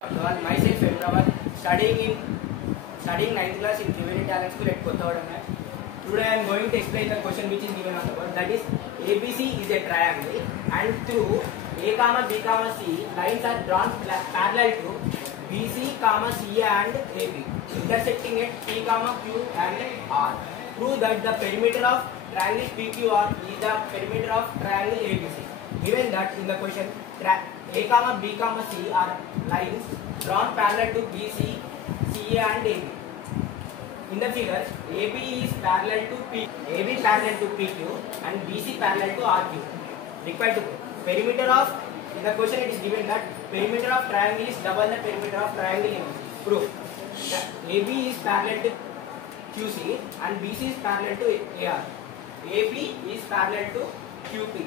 Myself Emrawat, studying 9th class in Triveni Talent School at Kothawada. Today I am going to explain the question which is given on the board. That is, ABC is a triangle, and through A, B, C lines are drawn parallel to BC, CA and AB, intersecting at P, Q and R. Prove that the perimeter of triangle PQR is the perimeter of triangle ABC. Given that in the question, A, B, C are lines drawn parallel to BC, CA and AB. In the figure, AB is parallel to AB parallel to PQ and BC parallel to RQ. Required to perimeter of, in the question it is given that perimeter of triangle is double the perimeter of triangle ABC. Proof. AB is parallel to QC and BC is parallel to AR. AB is parallel to QC.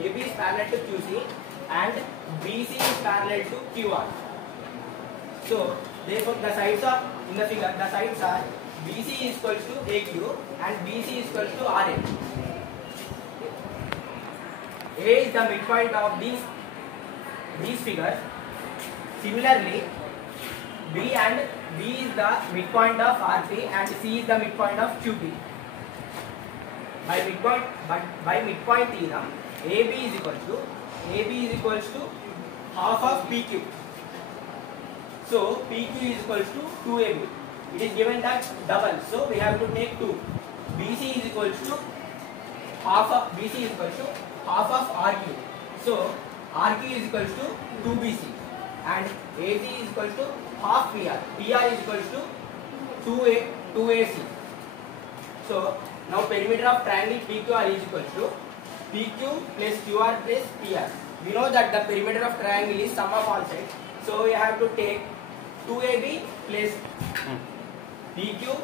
AB is parallel to QC and BC is parallel to QR. So therefore the sides of, in the figure, the sides are BC is equal to AQ and BC is equal to RA. A is the midpoint of these figures. Similarly, B is the midpoint of RP and C is the midpoint of QP. By midpoint theorem, AB is equal to half of PQ. So PQ is equal to 2AB. It is given that double, so we have to take 2. BC is equal to half of RQ. So RQ is equal to 2BC and AC is equal to half PR. PR is equal to 2AC. So now perimeter of triangle PQR is equal to PQ plus QR plus PR. We know that the perimeter of triangle is sum of all sides. So we have to take 2AB plus PQ.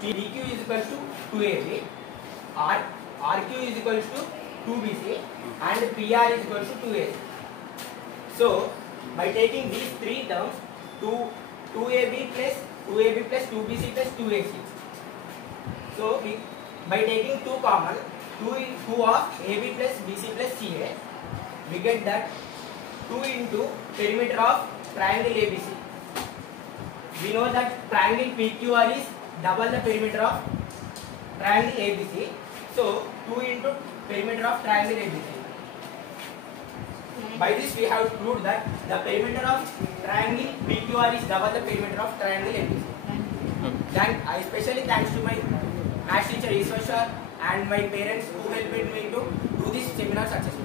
PQ is equal to 2AB. RQ is equal to 2BC and PR is equal to 2AC. So by taking these three terms, 2AB plus 2BC plus 2AC. So by taking 2 common, 2 of AB plus BC plus CA, we get that 2 into perimeter of triangle ABC. We know that triangle PQR is double the perimeter of triangle ABC. So 2 into perimeter of triangle ABC. By this we have proved that the perimeter of triangle PQR is double the perimeter of triangle ABC. I especially thanks to my maths teacher Ishwar sir and my parents who helped me to do this seminar successfully.